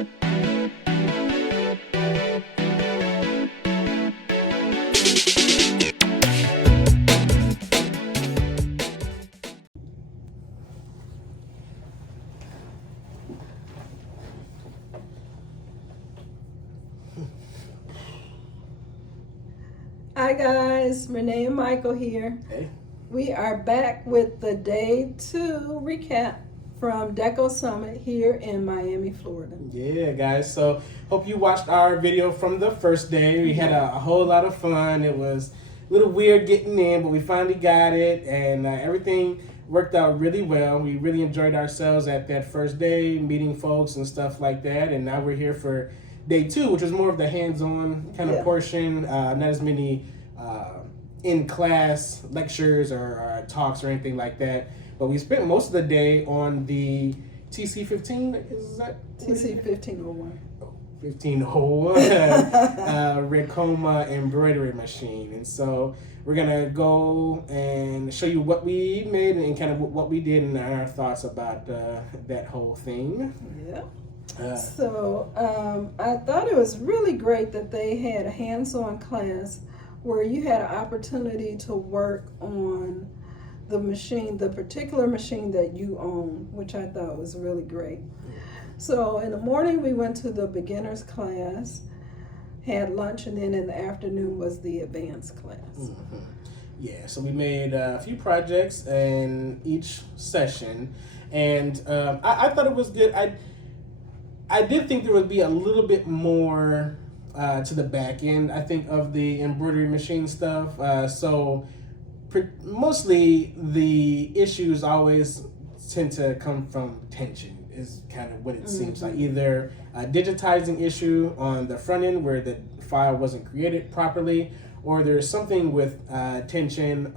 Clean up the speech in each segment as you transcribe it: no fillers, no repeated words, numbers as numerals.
Hi guys, Renee and Michael here. Hey. We are back with the day 2 recap from Deco Summit here in Miami, Florida. Yeah, guys. So hope you watched our video from the first day. We had a whole lot of fun. It was a little weird getting in, but we finally got it, and everything worked out really well. We really enjoyed ourselves at that first day, meeting folks and stuff like that. And now we're here for day 2, which was more of the hands-on kind of portion, not as many in-class lectures or talks or anything like that. But we spent most of the day on the TC-15, is that? TC-1501. 1501 Ricoma Embroidery machine. And so we're going to go and show you what we made and kind of what we did and our thoughts about that whole thing. Yeah. So I thought it was really great that they had a hands-on class where you had an opportunity to work on the machine, the particular machine that you own, which I thought was really great. So in the morning we went to the beginners class, had lunch, and then in the afternoon was the advanced class. Mm-hmm. Yeah, so we made a few projects in each session, and I thought it was good. I did think there would be a little bit more to the back end, I think, of the embroidery machine stuff. Mostly the issues always tend to come from tension, is kind of what it seems like. Either a digitizing issue on the front end where the file wasn't created properly, or there's something with tension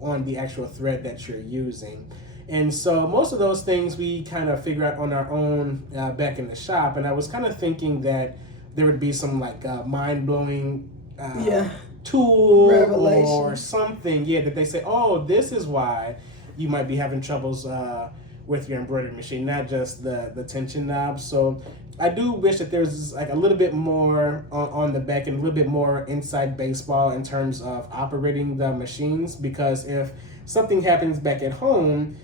on the actual thread that you're using. And so most of those things we kind of figure out on our own back in the shop. And I was kind of thinking that there would be some like mind-blowing tool Revelation or something, that they say, oh, this is why you might be having troubles with your embroidery machine, not just the tension knobs. So I do wish that there's like a little bit more on the back end, a little bit more inside baseball in terms of operating the machines, because if something happens back at home,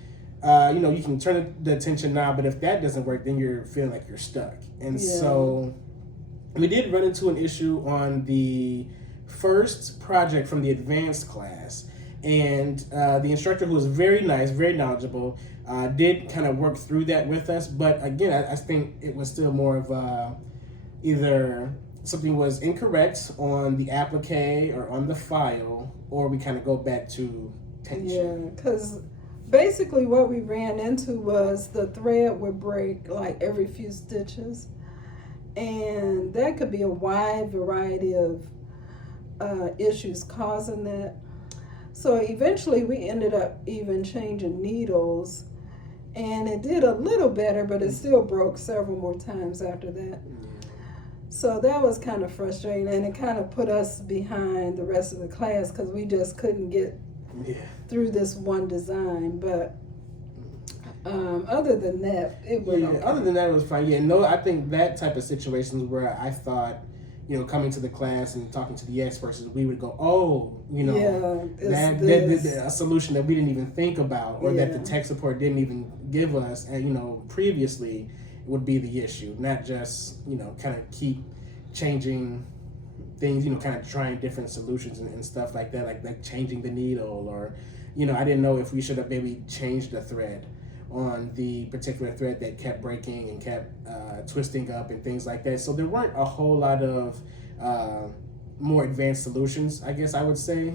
you can turn the tension knob, but if that doesn't work, then you're feeling like you're stuck. And so we did run into an issue on the first project from the advanced class, and the instructor, who was very nice, very knowledgeable, did kind of work through that with us. But again, I think it was still more of either something was incorrect on the applique or on the file, or we kind of go back to tension. Yeah, because basically what we ran into was the thread would break like every few stitches, and that could be a wide variety of issues causing that. So eventually we ended up even changing needles, and it did a little better, but it still broke several more times after that. So that was kind of frustrating, and it kind of put us behind the rest of the class because we just couldn't get through this one design. But other than that, it went okay. Other than that, it was fine. I think that type of situations where I thought, coming to the class and talking to the experts, we would go, a solution that we didn't even think about, or that the tech support didn't even give us, and previously, would be the issue. Not just kind of keep changing things, kind of trying different solutions and stuff like that, like changing the needle, or I didn't know if we should have maybe changed the thread on the particular thread that kept breaking and kept twisting up and things like that. So there weren't a whole lot of more advanced solutions, I guess I would say.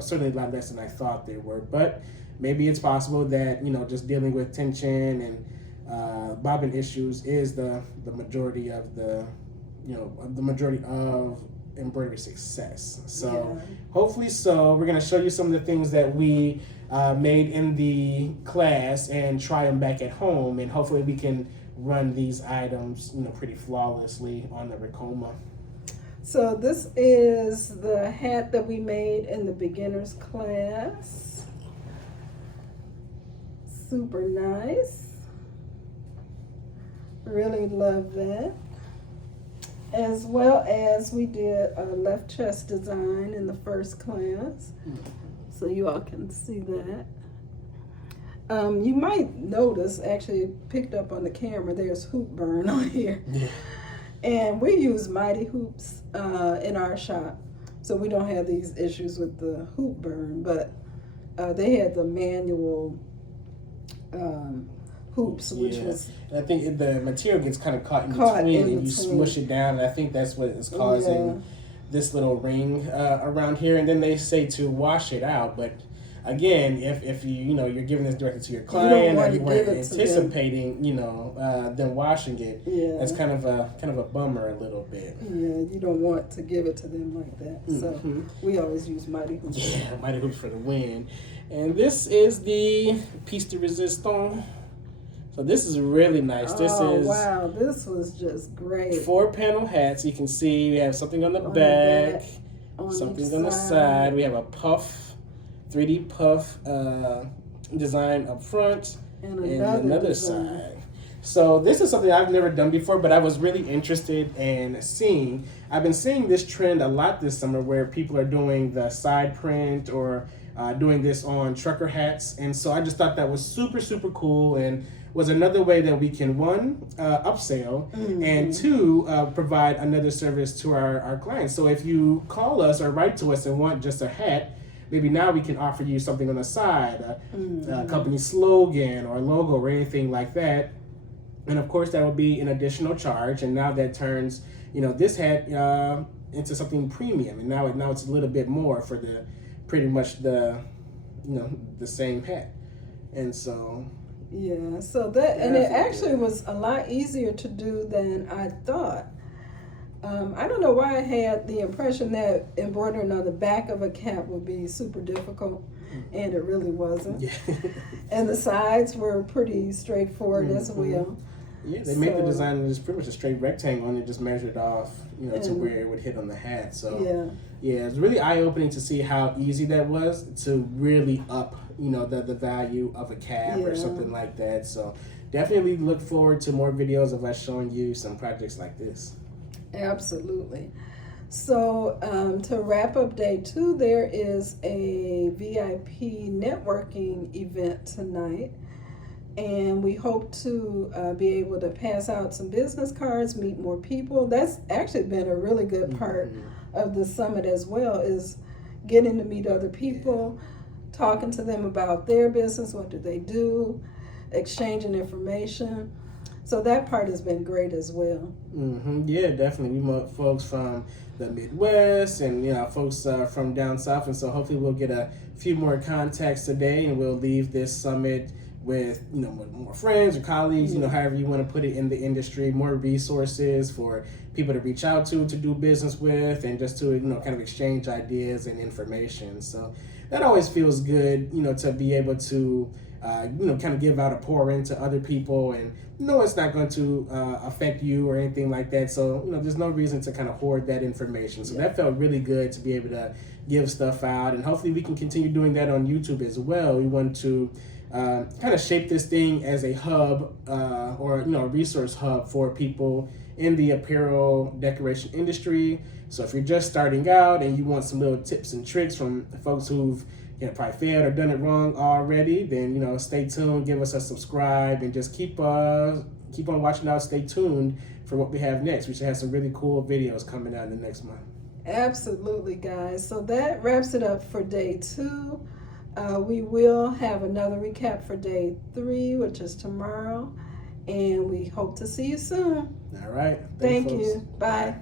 Certainly a lot less than I thought there were, but maybe it's possible that just dealing with tension and bobbin issues is the majority of the majority of embroidery success. So hopefully so. We're going to show you some of the things that we made in the class and try them back at home, and hopefully we can run these items pretty flawlessly on the Ricoma. So this is the hat that we made in the beginners class. Super nice. Really love that. As well as we did a left chest design in the first class. So you all can see that. You might notice, actually picked up on the camera, there's hoop burn on here. Yeah. And we use Mighty Hoops in our shop. So we don't have these issues with the hoop burn, but they had the manual hoops, which was... I think the material gets kind of caught in between, and you smush it down, and I think that's what is causing this little ring around here. And then they say to wash it out, but again, if you're giving this directly to your client, or you weren't anticipating them washing it, that's kind of a bummer a little bit. Yeah, you don't want to give it to them like that. So we always use Mighty Hoops. Yeah, Mighty Hoops for the win. And this is the piece de resistance. So this is really nice. Wow, this was just great. 4-panel hats. You can see we have something on the back, something on the side. We have a puff, 3D puff design up front, and another side. So this is something I've never done before, but I was really interested in seeing. I've been seeing this trend a lot this summer where people are doing the side print or doing this on trucker hats. And so I just thought that was super, super cool, and was another way that we can, one, upsell, and two, provide another service to our clients. So if you call us or write to us and want just a hat, maybe now we can offer you something on the side, a company slogan or logo or anything like that. And of course, that will be an additional charge. And now that turns, this hat into something premium. And now it's a little bit more for pretty much the same hat. And so... Yeah, so and it actually was a lot easier to do than I thought. I don't know why I had the impression that embroidering on the back of a cap would be super difficult, and it really wasn't. Yeah. And the sides were pretty straightforward as well. Yeah, they made the design just pretty much a straight rectangle, and it just measured off, to where it would hit on the hat. So yeah, it's really eye-opening to see how easy that was to really up, the value of a cap or something like that. So definitely look forward to more videos of us showing you some projects like this. Absolutely. So to wrap up day 2, there is a VIP networking event tonight. And we hope to be able to pass out some business cards, meet more people. That's actually been a really good part of the summit as well, is getting to meet other people, talking to them about their business, what do they do, exchanging information. So that part has been great as well. Yeah, definitely. We met folks from the Midwest and folks from down south, and so hopefully we'll get a few more contacts today, and we'll leave this summit with more friends or colleagues, however you want to put it in the industry, more resources for people to reach out to do business with, and just to kind of exchange ideas and information. So that always feels good, to be able to kind of give out a pour into other people, and it's not going to affect you or anything like that. So there's no reason to kind of hoard that information. So that felt really good to be able to give stuff out, and hopefully we can continue doing that on YouTube as well. We want to kind of shape this thing as a hub or a resource hub for people in the apparel decoration industry. So if you're just starting out and you want some little tips and tricks from folks who've probably failed or done it wrong already, then stay tuned, give us a subscribe, and just keep on watching out. Stay tuned for what we have next. We should have some really cool videos coming out in the next month. Absolutely, guys. So that wraps it up for day 2. We will have another recap for day 3, which is tomorrow, and we hope to see you soon. All right. Thank you. Bye.